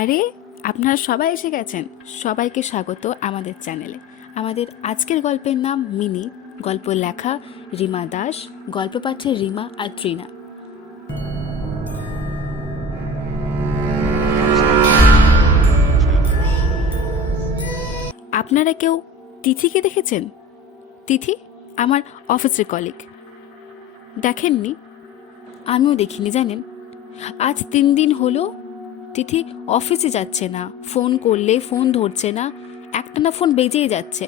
আরে, আপনারা সবাই এসে গেছেন। সবাইকে স্বাগত আমাদের চ্যানেলে। আমাদের আজকের গল্পের নাম মিনি। গল্প লেখা রিমা দাস, গল্প পাঠে রিমা আর ত্রিনা। আপনারা কেউ তিথিকে দেখেছেন? তিথি আমার অফিসের কলিগ। দেখেননি? আমিও দেখিনি জানেন। আজ 3 দিন হলো তিথি অফিসে যাচ্ছে না, ফোন করলে ফোন ধরছে না, একটানা ফোন বেজেই যাচ্ছে।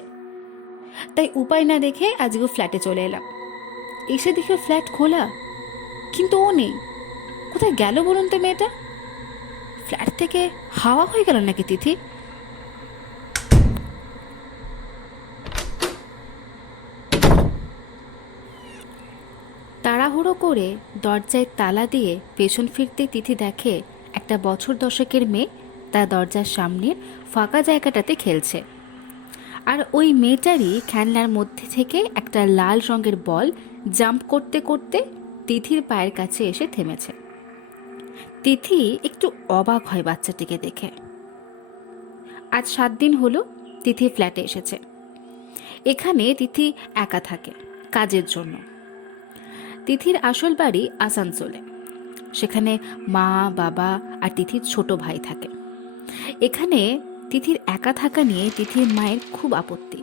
তাই উপায় না দেখে আজকে ফ্ল্যাটে চলে এলাম। এসে দেখে ফ্ল্যাট খোলা, কিন্তু ও নেই। কোথায় গেল বলুন তো মেয়েটা? ফ্ল্যাট থেকে হাওয়া হয়ে গেল নাকি তিথি? তাড়াহুড়ো করে দরজায় তালা দিয়ে পেছন ফিরতে তিথি দেখে একটা বছর দশকের মেয়ে তার দরজার সামনের ফাঁকা জায়গাটাতে খেলছে। আর ওই মেয়েটারই খেলনার মধ্যে থেকে একটা লাল রঙের বল জাম্প করতে করতে তিথির পায়ের কাছে এসে থেমেছে। তিথি একটু অবাক হয় বাচ্চাটিকে দেখে। আজ 7 দিন হলো তিথি ফ্ল্যাটে এসেছে। এখানে তিথি একা থাকে কাজের জন্য। তিথির আসল বাড়ি আসানসোলে। সেখানে মা, বাবা আর তিথির ছোট ভাই থাকে। এখানে তিথির একা থাকা নিয়ে তিথির মায়ের খুব আপত্তি।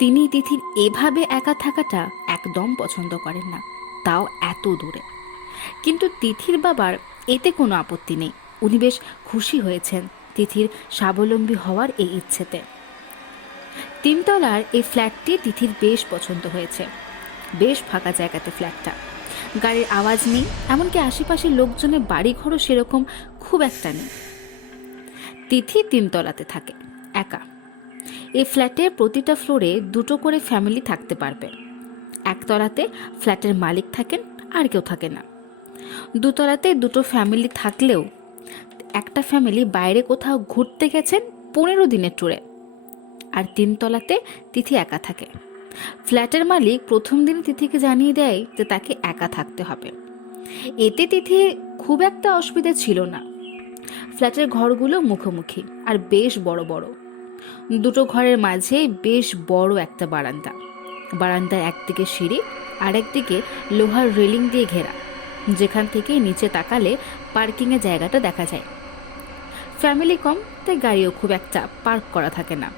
তিনি তিথির এভাবে একা থাকাটা একদম পছন্দ করেন না, তাও এত দূরে। কিন্তু তিথির বাবার এতে কোনো আপত্তি নেই। উনি বেশ খুশি হয়েছেন তিথির স্বাবলম্বী হওয়ার এই ইচ্ছেতে। 3 তলার এই ফ্ল্যাটটি তিথির বেশ পছন্দ হয়েছে। বেশ ফাঁকা জায়গাতে ফ্ল্যাটটা, গাড়ির আওয়াজ নেই, এমনকি আশেপাশের লোকজনের বাড়িঘরও সেরকম খুব একটা নেই। তিথি 3 তলাতে থাকে একা। এই ফ্ল্যাটের প্রতিটা ফ্লোরে 2টো করে ফ্যামিলি থাকতে পারবে। 1 তলাতে ফ্ল্যাটের মালিক থাকেন, আর কেউ থাকে না। 2 তলাতে 2টো ফ্যামিলি থাকলেও একটা ফ্যামিলি বাইরে কোথাও ঘুরতে গেছেন 15 দিনের ট্যুরে। আর 3 তলাতে তিথি একা থাকে। ফ্ল্যাটের মালিক প্রথম দিন তিথিকে জানিয়ে দেয় যে তাকে একা থাকতে হবে। এতে তিথি খুব একটা অসুবিধা ছিল না। ফ্ল্যাটের ঘরগুলো মুখোমুখি আর বেশ বড় বড়। 2টো ঘরের মাঝে বেশ বড় একটা বারান্দা। বারান্দার একদিকে সিঁড়ি আর একদিকে লোহার রেলিং দিয়ে ঘেরা, যেখান থেকে নিচে তাকালে পার্কিংয়ের জায়গাটা দেখা যায়। ফ্যামিলি কম, তাই গাড়িও খুব একটা পার্ক করা থাকে না।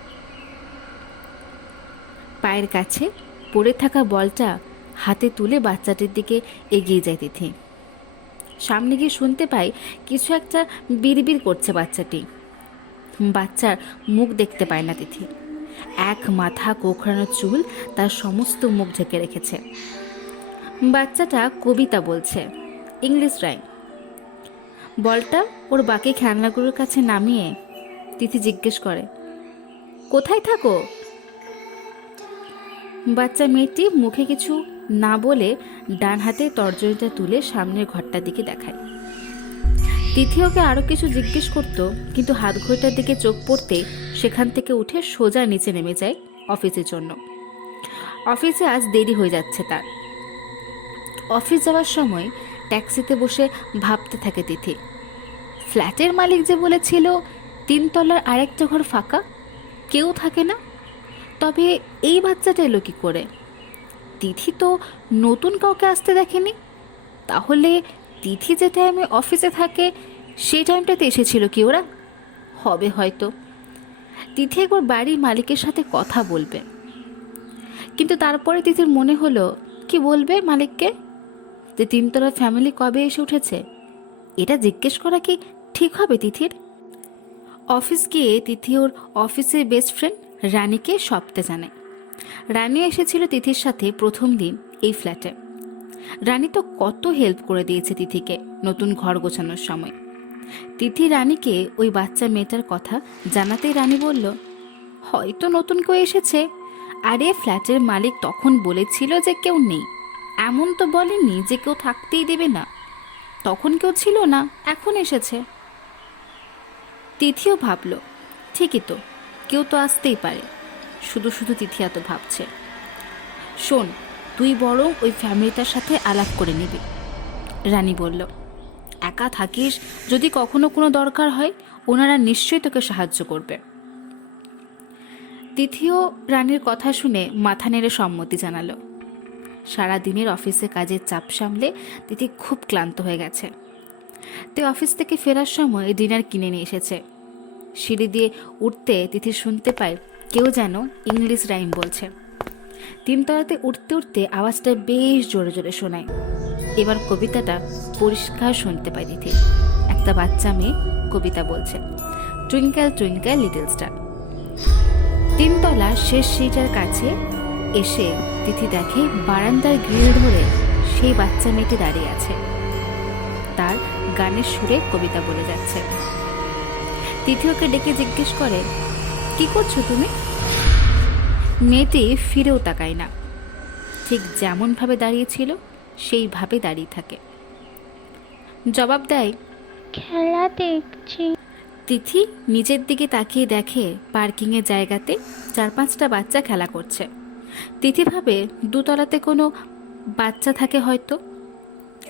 পায়ের কাছে পড়ে থাকা বলটা হাতে তুলে বাচ্চাটির দিকে এগিয়ে যায় তিথি। সামনে গিয়ে শুনতে পাই কিছু একটা বিড়বিড় করছে বাচ্চাটি। বাচ্চার মুখ দেখতে পায় না তিথি। এক মাথা কোঁকড়ানো চুল তার সমস্ত মুখ ঢেকে রেখেছে। বাচ্চাটা কবিতা বলছে, ইংলিশ রাইম। বলটা ওর বাকি খেলনাগুলোর কাছে নামিয়ে তিথি জিজ্ঞেস করে, কোথায় থাকো? বাচ্চা মেয়েটি মুখে কিছু না বলে ডান হাতে তর্জনীটা তুলে সামনের ঘরটার দিকে দেখায়। তিথি ওকে আরও কিছু জিজ্ঞেস করতো, কিন্তু হাত ঘড়িটার দিকে চোখ পড়তে সেখান থেকে উঠে সোজা নিচে নেমে যায় অফিসের জন্য। অফিসে আজ দেরি হয়ে যাচ্ছে তার। অফিস যাওয়ার সময় ট্যাক্সিতে বসে ভাবতে থাকে তিথি, ফ্ল্যাটের মালিক যে বলেছিল 3 তলার আরেকটা ঘর ফাঁকা, কেউ থাকে না, তবে এই বাচ্চাটা এলো কী করে? তিথি তো নতুন কাউকে আসতে দেখেনি। তাহলে তিথি যে টাইমে অফিসে থাকে সেই টাইমটাতে এসেছিল কি ওরা? হবে হয়তো। তিথি একবার বাড়ির মালিকের সাথে কথা বলবে, কিন্তু তারপরে তিথির মনে হলো, কি বলবে মালিককে? যে 3 তলার ফ্যামিলি কবে এসে উঠেছে, এটা জিজ্ঞেস করা কি ঠিক হবে তিথির? অফিস গিয়ে তিথি ওর অফিসের বেস্ট ফ্রেন্ড রানীকে সবতে জানায়। রানী এসেছিল তিথির সাথে প্রথম দিন এই ফ্ল্যাটে। রানী তো কত হেল্প করে দিয়েছে তিথিকে নতুন ঘর গোছানোর সময়। তিথি রানীকে ওই বাচ্চা মেয়েটার কথা জানাতেই রানী বলল, হয়তো নতুন কেউ এসেছে। আরে ফ্ল্যাটের মালিক তখন বলেছিল যে কেউ নেই, এমন তো বলেনি যে কেউ থাকতেই দেবে না। তখন কেউ ছিল না, এখন এসেছে। তিথিও ভাবল, ঠিকই তো, কেউ তো আসতেই পারে। শুধু শুধু তিথি এত ভাবছে। শোন, তুই বরং ওই ফ্যামিলিটার সাথে আলাপ করে নিবি, রানী বলল। একা থাকিস, যদি কখনো কোনো দরকার হয় ওনারা নিশ্চয়ই তোকে সাহায্য করবে। তিথিও রানীর কথা শুনে মাথা নেড়ে সম্মতি জানালো। সারাদিনের অফিসে কাজের চাপ সামলে তিথি খুব ক্লান্ত হয়ে গেছে। তে অফিস থেকে ফেরার সময় ডিনার কিনে নিয়ে এসেছে। সিঁড়ি দিয়ে উঠতে তিথি শুনতে পায় কেউ যেন ইংলিশ রাইম বলছে। তিনতলাতে উঠতে উঠতে আওয়াজটা বেশ জোরে জোরে শোনায়। এবার কবিতাটা পরিষ্কার শুনতে পায় তিথি। একটা বাচ্চা মেয়ে কবিতা বলছে, টুইঙ্কেল টুইঙ্কেল লিটল স্টার। তিনতলার শেষ সিঁড়িটার কাছে এসে তিথি দেখে বারান্দার গ্রিল ধরে সেই বাচ্চা মেয়েটি দাঁড়িয়ে আছে, তার গানের সুরে কবিতা বলে যাচ্ছে। তিথি ওকে ডেকে জিজ্ঞেস করে, কি করছো তুমি? মেয়েটি ফিরেও তাকায় না, ঠিক যেমনভাবে দাঁড়িয়েছিল সেইভাবে দাঁড়িয়ে থাকে। জবাব দেয়, খেলা দেখছি। তিথি নিজের দিকে তাকিয়ে দেখে পার্কিংয়ের জায়গাতে 4-5টা বাচ্চা খেলা করছে। তিথি ভাবে দুতলাতে কোনো বাচ্চা থাকে হয়তো,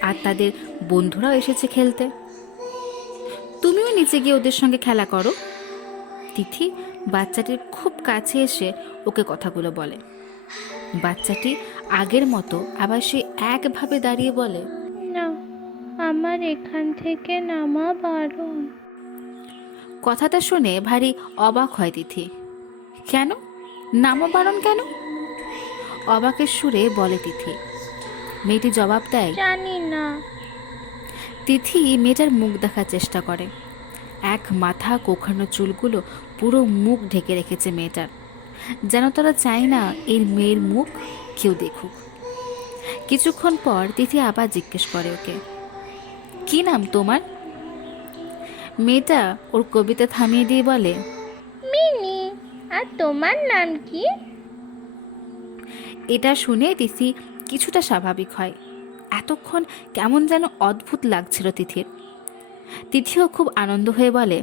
আর তাদের বন্ধুরাও এসেছে খেলতে। তুমিও নিচে গিয়ে ওদের সঙ্গে খেলা করো। তিথি বাচ্চাটির খুব কাছে এসে ওকে কথাগুলো বলে। বাচ্চাটি আগের মতো আবার সে একভাবে দাঁড়িয়ে বলে, না, আমার এখান থেকে নামা বারণ। কথাটা শুনে ভারী অবাক হয় তিথি। কেন? নামা বারণ কেন? অবাকের সুরে বলে তিথি। মেয়েটি জবাব দেয়, জানি না। তিথি মেয়েটার মুখ দেখার চেষ্টা করে। এক মাথা কোঁকড়ানো চুলগুলো পুরো মুখ ঢেকে রেখেছে মেয়েটার, যেন তারা চায় না এর মেয়ের মুখ কেউ দেখুক। কিছুক্ষণ পর তিথি আবার জিজ্ঞেস করে ওকে, কি নাম তোমার? মেয়েটা ওর কবিতা থামিয়ে দিয়ে বলে, মিনি। আর তোমার নাম কি? এটা শুনে তিথি কিছুটা স্বাভাবিক হয়। এতক্ষণ কেমন যেন অদ্ভুত লাগছিল তিথির। তিথিও খুব আনন্দ হয়ে বলে,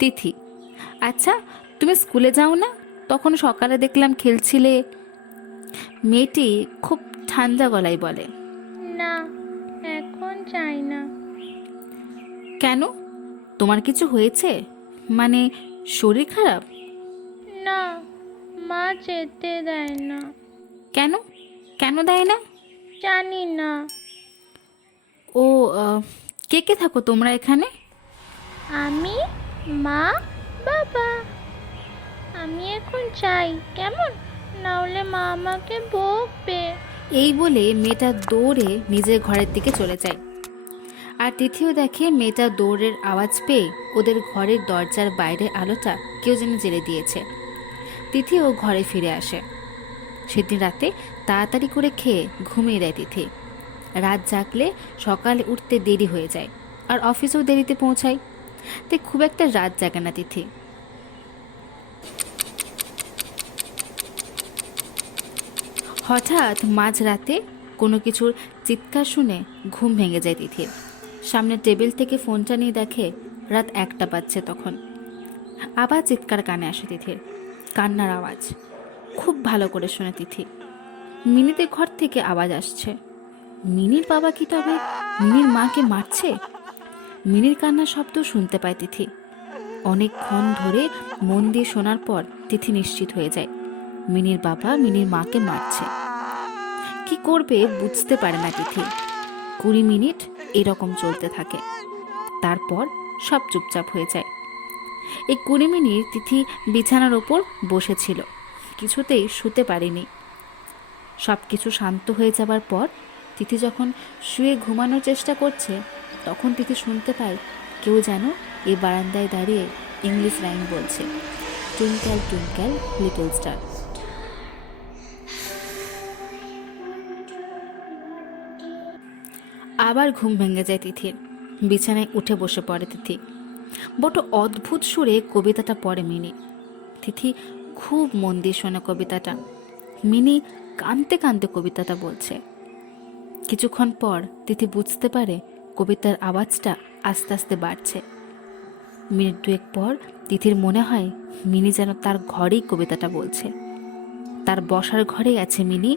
তিথি। আচ্ছা, তুমি স্কুলে যাও না? তখন সকালে দেখলাম খেলছিলে। মেয়েটি খুব ঠান্ডা গলায় বলে, না, এখন যাই না। কেন? তোমার কিছু হয়েছে? মানে শরীর খারাপ? না, মা যেতে দেয় না। কেন? কেন দেয় না? জানি না। ও, কে কে থাকো তোমরা এখানে? আমি, মা, বাবা। আমি এখন চাই, কেমন? না হলে মা আমাকে বকবে। এই বলে মেয়েটা দৌড়ে নিজের ঘরের দিকে চলে যায়। আর তিথিও দেখে মেয়েটা দৌড়ের আওয়াজ পেয়ে ওদের ঘরের দরজার বাইরের আলোটা কেউ যেন জ্বেলে দিয়েছে। তিথিও ঘরে ফিরে আসে। সেদিন রাতে তাড়াতাড়ি করে খেয়ে ঘুমিয়ে দেয় তিথি। রাত জাগলে সকালে উঠতে দেরি হয়ে যায়, আর অফিসেও দেরিতে পৌঁছায়। তাই খুব একটা রাত জাগে না তিথি। হঠাৎ মাঝরাতে কোনো কিছুর চিৎকার শুনে ঘুম ভেঙে যায় তিথির। সামনের টেবিল থেকে ফোনটা নিয়ে দেখে রাত 1টা বাজছে তখন। আবার চিৎকার কানে আসে তিথির, কান্নার আওয়াজ। খুব ভালো করে শুনে তিথি, মিনিদের ঘর থেকে আওয়াজ আসছে। মিনির বাবা কি তবে মিনির মাকে মারছে? মিনির কান্নার শব্দ শুনতে পায় তিথি। অনেকক্ষণ ধরে মন দিয়ে শোনার পর তিথি নিশ্চিত হয়ে যায় মিনির বাবা মিনির মাকে মারছে। কি করবে বুঝতে পারে না তিথি। 20 মিনিট এরকম চলতে থাকে, তারপর সব চুপচাপ হয়ে যায়। এই 20 মিনিট তিথি বিছানার ওপর বসেছিল, কিছুতেই শুতে পারেনি। সব কিছু শান্ত হয়ে যাবার পর তিথি যখন শুয়ে ঘুমানোর চেষ্টা করছে, তখন তিথি শুনতে পায় কেউ যেন এই বারান্দায় দাঁড়িয়ে ইংলিশ রাইম বলছে, টুইঙ্কেল টুইঙ্কেল লিটল স্টার। আবার ঘুম ভেঙে যায় তিথির। বিছানায় উঠে বসে পড়ে তিথি। বড় অদ্ভুত সুরে কবিতাটা পড়ে মিনি। তিথি খুব মন দিয়ে শোনে কবিতাটা। মিনি কাঁদতে কাঁদতে কবিতাটা বলছে। কিছুক্ষণ পর তিথি বুঝতে পারে কবিতার আওয়াজটা আস্তে আস্তে বাড়ছে। মিনিট 2 পর তিথির মনে হয় মিনি যেন তার ঘরেই কবিতাটা বলছে। তার বসার ঘরেই আছে মিনি।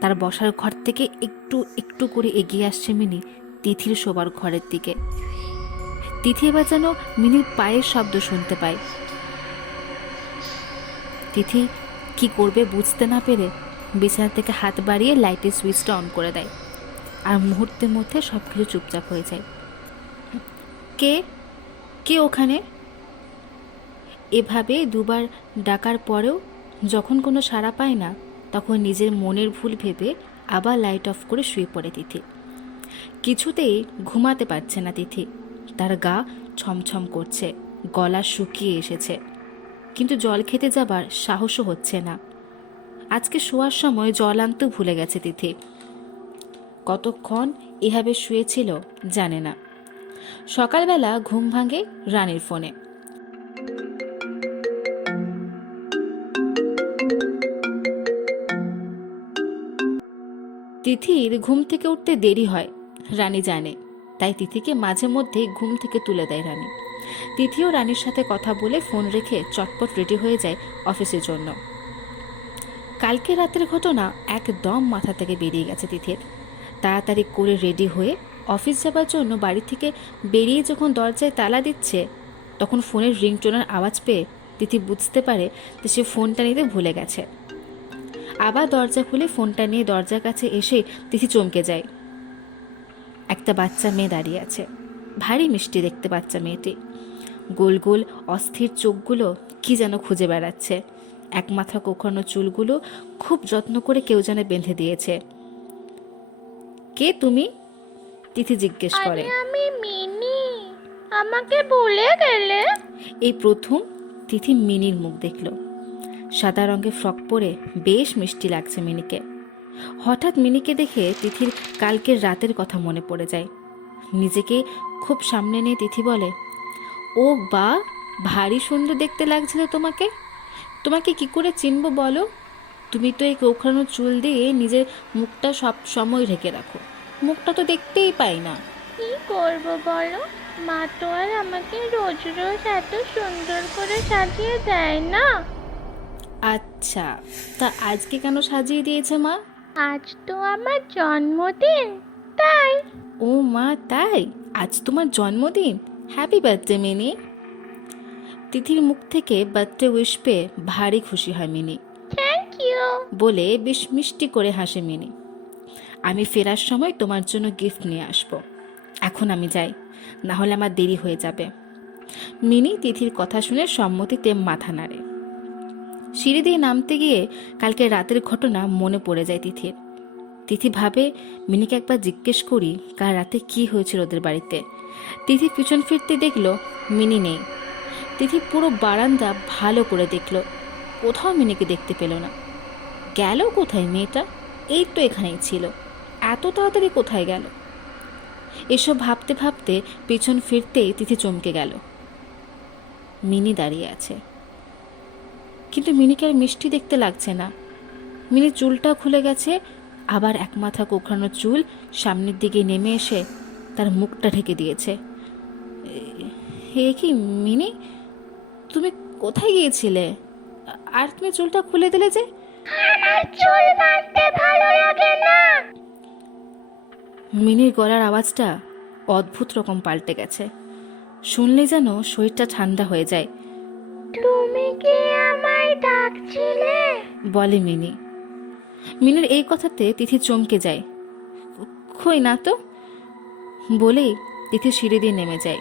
তার বসার ঘর থেকে একটু একটু করে এগিয়ে আসছে মিনি তিথির শোবার ঘরের দিকে। তিথি এবার যেন মিনির পায়ের শব্দ শুনতে পায়। তিথি কি করবে বুঝতে না পেরে বিছানা থেকে হাত বাড়িয়ে লাইটের সুইচটা অন করে দেয়, আর মুহূর্তের মধ্যে সব কিছু চুপচাপ হয়ে যায়। কে কে ওখানে? এভাবে দুবার ডাকার পরেও যখন কোনো সাড়া পায় না, তখন নিজের মনের ভুল ভেবে আবার লাইট অফ করে শুয়ে পড়ে তিথি। কিছুতেই ঘুমাতে পারছে না তিথি। তার গা ছমছম করছে, গলা শুকিয়ে এসেছে, কিন্তু জল খেতে যাবার সাহসও হচ্ছে না। আজকে শোয়ার সময় জল আনতেও ভুলে গেছে তিথি। কতক্ষণ এভাবে শুয়েছিল জানে না। সকালবেলা ঘুম ভাঙে রানীর ফোনে। তিথির ঘুম থেকে উঠতে দেরি হয়, রানী জানে। তাই তিথিকে মাঝে মধ্যে ঘুম থেকে তুলে দেয় রানী। তিথিও রানীর সাথে কথা বলে ফোন রেখে চটপট রেডি হয়ে যায় অফিসের জন্য। কালকে রাতের ঘটনা একদম মাথা থেকে বেরিয়ে গেছে তিথির। তাড়াতাড়ি করে রেডি হয়ে অফিস যাবার জন্য বাড়ি থেকে বেরিয়ে যখন দরজায় তালা দিচ্ছে, তখন ফোনের রিংটোনের আওয়াজ পেয়ে তিথি বুঝতে পারে যে সে ফোনটা নিতে ভুলে গেছে। আবার দরজা খুলে ফোনটা নিয়ে দরজার কাছে এসে তিথি চমকে যায়। একটা বাচ্চা মেয়ে দাঁড়িয়ে আছে। ভারী মিষ্টি দেখতে বাচ্চা মেয়েটি। গোল গোল অস্থির চোখগুলো কি যেন খুঁজে বেড়াচ্ছে। একমাথা কোঁকড়ানো চুলগুলো খুব যত্ন করে কেউ যেন বেঁধে দিয়েছে। কে তুমি? তিথি জিজ্ঞেস করে। আমি মিনি, আমাকে ভুলে গেলে? এই প্রথম তিথি মিনির মুখ দেখল। সাদা রঙের ফ্রক পরে বেশ মিষ্টি লাগছে মিনিকে। হঠাৎ মিনিকে দেখে তিথির কালকের রাতের কথা মনে পড়ে যায়। নিজেকে খুব সামনে নিয়ে তিথি বলে, ও বা, ভারী সুন্দর দেখতে লাগছিল তোমাকে। তোমাকে কি করে চিনব বলো? তুমি তো এই কোঁকড়ানো চুল দিয়ে নিজের মুখটা সব সময় ঢেকে রাখো। মুখটা তো দেখতেই পাই না। কি করব বলো, মা তো আর আমাকে রোজ রোজ এত সুন্দর করে সাজিয়ে দেয় না। আচ্ছা, তা আজকে কেন সাজিয়ে দিয়েছে মা? আজ তো আমার জন্মদিন, তাই। ও মা, তাই? আজ তোমার জন্মদিন? Happy birthday mini. তিথির মুখ থেকে বার্থডে উইশ পেয়ে ভারী খুশি হয় মিনি। থ্যাংক ইউ বলে বেশ মিষ্টি করে হাসে মিনি। আমি ফেরার সময় তোমার জন্য গিফট নিয়ে আসব। এখন আমি যাই, না হলে আমার দেরি হয়ে যাবে। মিনি তিথির কথা শুনে সম্মতিতে মাথা নাড়ে। সিঁড়ি দিয়ে নামতে গিয়ে কালকে রাতের ঘটনা মনে পড়ে যায় তিথির। তিথি ভাবে মিনিকে একবার জিজ্ঞেস করি কাল রাতে কি হয়েছিল ওদের বাড়িতে। তিথি পিছন ফিরতে দেখলো মিনি নেই। তিথি পুরো বারান্দা ভালো করে দেখলো, কোথাও মিনিকে দেখতে পেল না। গেল কোথায় মেয়েটা? এই তো এখানেই ছিল, এত তাড়াতাড়ি কোথায় গেল? এসব ভাবতে ভাবতে পিছন ফিরতেই তিথি চমকে গেল। মিনি দাঁড়িয়ে আছে, কিন্তু মিনিকে আর মিষ্টি দেখতে লাগছে না। মিনির চুলটা খুলে গেছে, আবার এক মাথা কোঁকড়ানো চুল সামনের দিকে নেমে এসে তার মুখটা ঢেকে দিয়েছে। হে কি মিনি, তুমি কোথায় গিয়েছিলে? আর তুমি চুলটা খুলে দিলে যে? আমার চুল বাঁধতে ভালো লাগে না। মিনির গলার আওয়াজটা অদ্ভুত রকম পাল্টে গেছে। শুনলে যেন শরীরটা ঠান্ডা হয়ে যায়। তুমি কি আমায় ডাকছিলে? বলে মিনি। মিনির এই কথাতে তিথি চমকে যায়। কই না তো, বলেই তিথি সিঁড়ি দিয়ে নেমে যায়।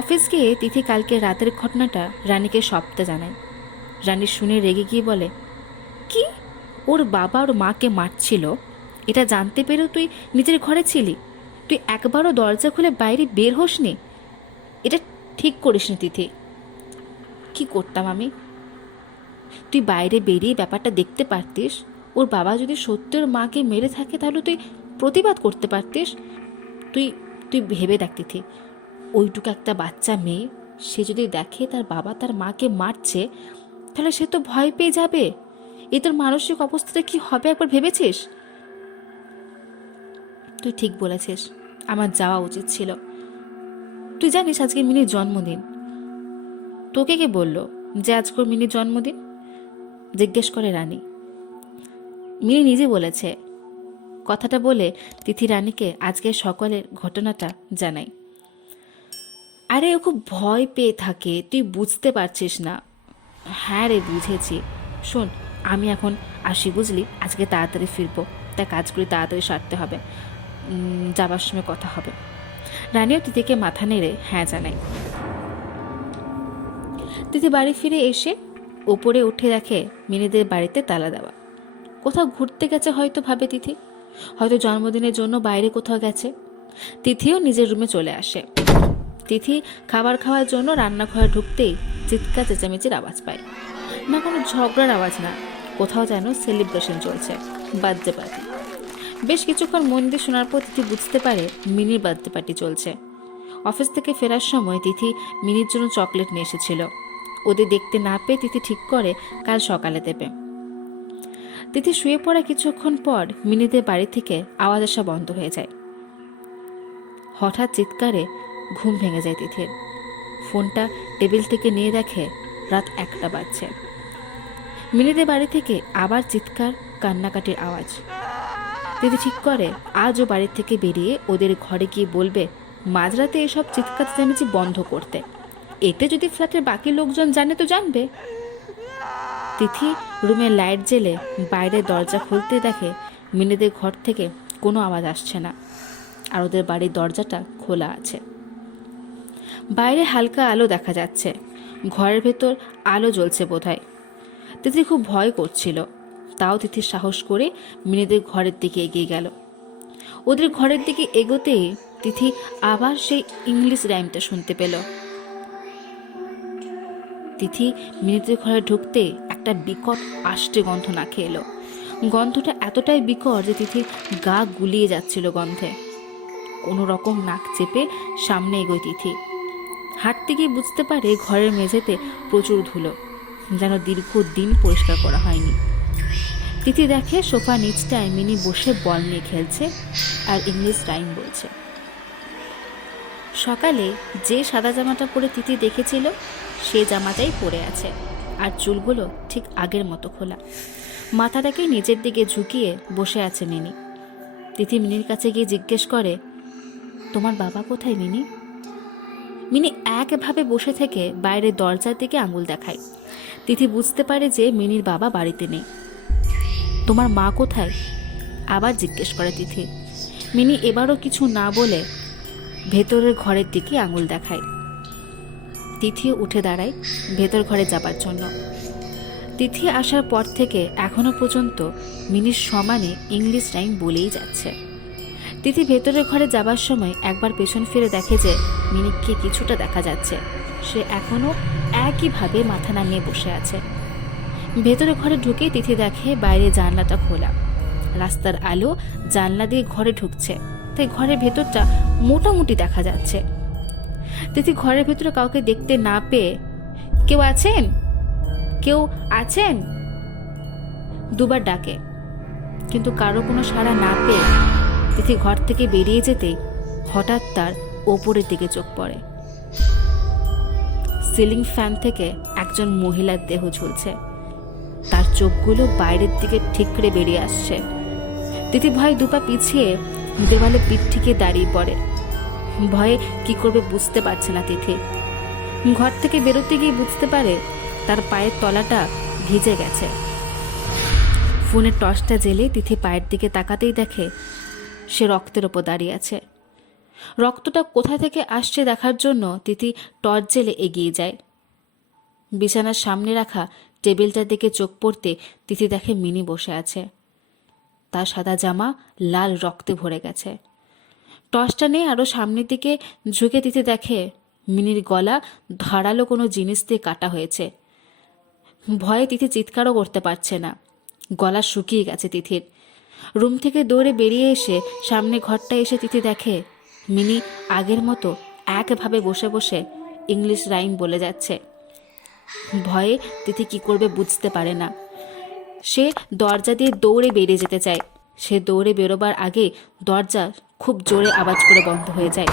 অফিস গিয়ে তিথি কালকে রাতের ঘটনাটা রানীকে সবটা জানায়। রানী শুনে রেগে গিয়ে বলে, কি, ওর বাবা ওর মাকে মারছিল এটা জানতে পেরেও তুই নিজের ঘরে ছিলি? তুই একবারও দরজা খুলে বাইরে বের হোসনি? এটা ঠিক করিসনি তিথি। কি করতাম আমি? তুই বাইরে বেরিয়ে ব্যাপারটা দেখতে পারতিস। ওর বাবা যদি সত্যি ওর মাকে মেরে থাকে তাহলে তুই প্রতিবাদ করতে পারতিস। তুই তুই ভেবে দেখ তিথি, ওইটুকু একটা বাচ্চা মেয়ে, সে যদি দেখে তার বাবা তার মাকে মারছে, তাহলে সে তো ভয় পেয়ে যাবে। এ তোর মানসিক অবস্থাটা কি হবে একবার ভেবেছিস? তুই ঠিক বলেছিস, আমার যাওয়া উচিত ছিল। তুই জানিস আজকে মিনির জন্মদিন? তোকে কে বলল যে আজকে মিনির জন্মদিন? জিজ্ঞেস করে রানী। মিনি নিজে বলেছে। কথাটা বলে তিথি রানীকে আজকের সকালের ঘটনাটা জানায়। আরে ও খুব ভয় পেয়ে থাকে, তুই বুঝতে পারছিস না। হ্যাঁ রে, বুঝেছি। শোন, আমি এখন আসি বুঝলি, আজকে তাড়াতাড়ি ফিরবো, তাই কাজগুলি তাড়াতাড়ি সারতে হবে, যাবার সময় কথা হবে। রানীও তিথিকে মাথা নেড়ে হ্যাঁ জানায়। তিথি বাড়ি ফিরে এসে ওপরে উঠে দেখে মিনিদের বাড়িতে তালা দেওয়া। কোথাও ঘুরতে গেছে হয়তো, ভাবে তিথি, হয়তো জন্মদিনের জন্য বাইরে কোথাও গেছে। তিথিও নিজের রুমে চলে আসে। তিথি খাবার খাওয়ার জন্য রান্নাঘরে ঢুকতেই চিৎকার চেঁচামেচির আওয়াজ পায়। না কোনো ঝগড়ার আওয়াজ না, কোথাও যেন সেলিব্রেশন চলছে, বার্থডে পার্টি। বেশ কিছুক্ষণ মন দিয়ে শোনার পর তিথি বুঝতে পারে মিনির বার্থডে পার্টি চলছে। অফিস থেকে ফেরার সময় তিথি মিনির জন্য চকলেট নিয়ে এসেছিল। ওদের দেখতে না পেয়ে তিথি ঠিক করে কাল সকালে দেবে। তিথি শুয়ে পড়া কিছুক্ষণ পর মিনিদের বাড়ি থেকে আওয়াজ আসা বন্ধ হয়ে যায়। হঠাৎ চিৎকারে ঘুম ভেঙে যায় তিথির। ফোনটা টেবিল থেকে নিয়ে দেখে রাত 1টা বাজছে। মিনিদের বাড়ি থেকে আবার চিৎকার, কান্নাকাটির আওয়াজ। তিথি ঠিক করে আজও বাড়ির থেকে বেরিয়ে ওদের ঘরে গিয়ে বলবে মাঝরাতে এসব চিৎকার চেঁচামেচি বন্ধ করতে। এতে যদি ফ্ল্যাটের বাকি লোকজন জানে তো জানবে। তিথি রুমের লাইট জ্বেলে বাইরে দরজা খুলতে দেখে মিনিদের ঘর থেকে কোনো আওয়াজ আসছে না, আর ওদের বাড়ির দরজাটা খোলা আছে। বাইরে হালকা আলো দেখা যাচ্ছে, ঘরের ভেতর আলো জ্বলছে বোধহয়। তিথি খুব ভয় করছিল, তাও তিথি সাহস করে মিনিদের ঘরের দিকে এগিয়ে গেল। ওদের ঘরের দিকে এগোতেই তিথি আবার সেই ইংলিশ রাইমটা শুনতে পেল। তিথি মিনিদের ঘরে ঢুকতে একটা বিকট আষ্টে গন্ধ নাকে এলো। গন্ধটা এতটাই বিকট যে তিথির গা গুলিয়ে যাচ্ছিল গন্ধে। কোনো রকম নাক চেপে সামনে এগোয় তিথি। হাঁটতে গিয়ে বুঝতে পারে ঘরের মেঝেতে প্রচুর ধুলো, যেন দীর্ঘদিন পরিষ্কার করা হয়নি। তিথি দেখে সোফা নিচটায় মিনি বসে বল নিয়ে খেলছে আর ইংলিশ রাইম বলছে। সকালে যে সাদা জামাটা পরে তিথি দেখেছিল সে জামাটাই পরে আছে, আর চুলগুলো ঠিক আগের মতো খোলা। মাথাটাকে নিচের দিকে ঝুঁকিয়ে বসে আছে মিনি। তিথি মিনির কাছে গিয়ে জিজ্ঞেস করে, তোমার বাবা কোথায় মিনি? মিনি একভাবে বসে থেকে বাইরের দরজার দিকে আঙুল দেখায়। তিথি বুঝতে পারে যে মিনির বাবা বাড়িতে নেই। তোমার মা কোথায়? আবার জিজ্ঞেস করে তিথি। মিনি এবারও কিছু না বলে ভেতরের ঘরের দিকে আঙুল দেখায়। তিথি উঠে দাঁড়ায় ভেতর ঘরে যাবার জন্য। তিথি আসার পর থেকে এখনো পর্যন্ত মিনির সমানে ইংলিশ রাইম বলেই যাচ্ছে। তিথি ভেতরের ঘরে যাবার সময় একবার পেছন ফিরে দেখে যে মিনিকে কিছুটা দেখা যাচ্ছে। সে এখনো একইভাবে মাথা নামিয়ে বসে আছে। ভেতরের ঘরে ঢুকে তিথি দেখে বাইরে জানলাটা খোলা। রাস্তার আলো জানলা দিয়ে ঘরে ঢুকছে, তাই ঘরের ভেতরটা মোটামুটি দেখা যাচ্ছে। তিথি ঘরের ভেতরে কাউকে দেখতে না পেয়ে, কেউ আছেন, কেউ আছেন দুবার ডাকে, কিন্তু কারো কোনো সাড়া না পেয়ে তিথি ঘর থেকে বেরিয়ে যেতে হঠাৎ তার ওপরের দিকে চোখ পড়ে। সিলিং ফ্যান থেকে একজন মহিলার দেহ ঝুলছে, তার চোখগুলো বাইরের দিকে ঠিকরে বেরিয়ে আসছে। তিথি ভয়ে দুপা পিছিয়ে দেওয়ালে পিঠ থেকে দাঁড়িয়ে পড়ে। ভয়ে কি করবে বুঝতে পারছে না তিথি। ঘর থেকে বেরোতে গিয়ে বুঝতে পারে তার পায়ের তলাটা ভিজে গেছে। ফোনের টর্চটা জ্বেলে তিথি পায়ের দিকে তাকাতেই দেখে সে রক্তের ওপর দাঁড়িয়ে আছে। রক্তটা কোথা থেকে আসছে দেখার জন্য তিথি টর্চ জ্বেলে এগিয়ে যায়। বিছানার সামনে রাখা টেবিলটার দিকে চোখ পড়তে তিথি দেখে মিনি বসে আছে। তার সাদা জামা লাল রক্তে ভরে গেছে। টর্চটা নিয়ে আরও সামনের দিকে ঝুঁকে তিথি দেখে মিনির গলা ধারালো কোনো জিনিস দিয়ে কাটা হয়েছে। ভয়ে তিথি চিৎকারও করতে পারছে না, গলা শুকিয়ে গেছে তিথির। রুম থেকে দৌড়ে বেরিয়ে এসে সামনে ঘরটা এসে তিথি দেখে মিনি আগের মতো একভাবে বসে বসে ইংলিশ রাইম বলে যাচ্ছে। ভয়ে তিথি কি করবে বুঝতে পারে না। সে দরজা দিয়ে দৌড়ে বেরিয়ে যেতে চায়। সে দৌড়ে বেরোবার আগে দরজা খুব জোরে আওয়াজ করে বন্ধ হয়ে যায়।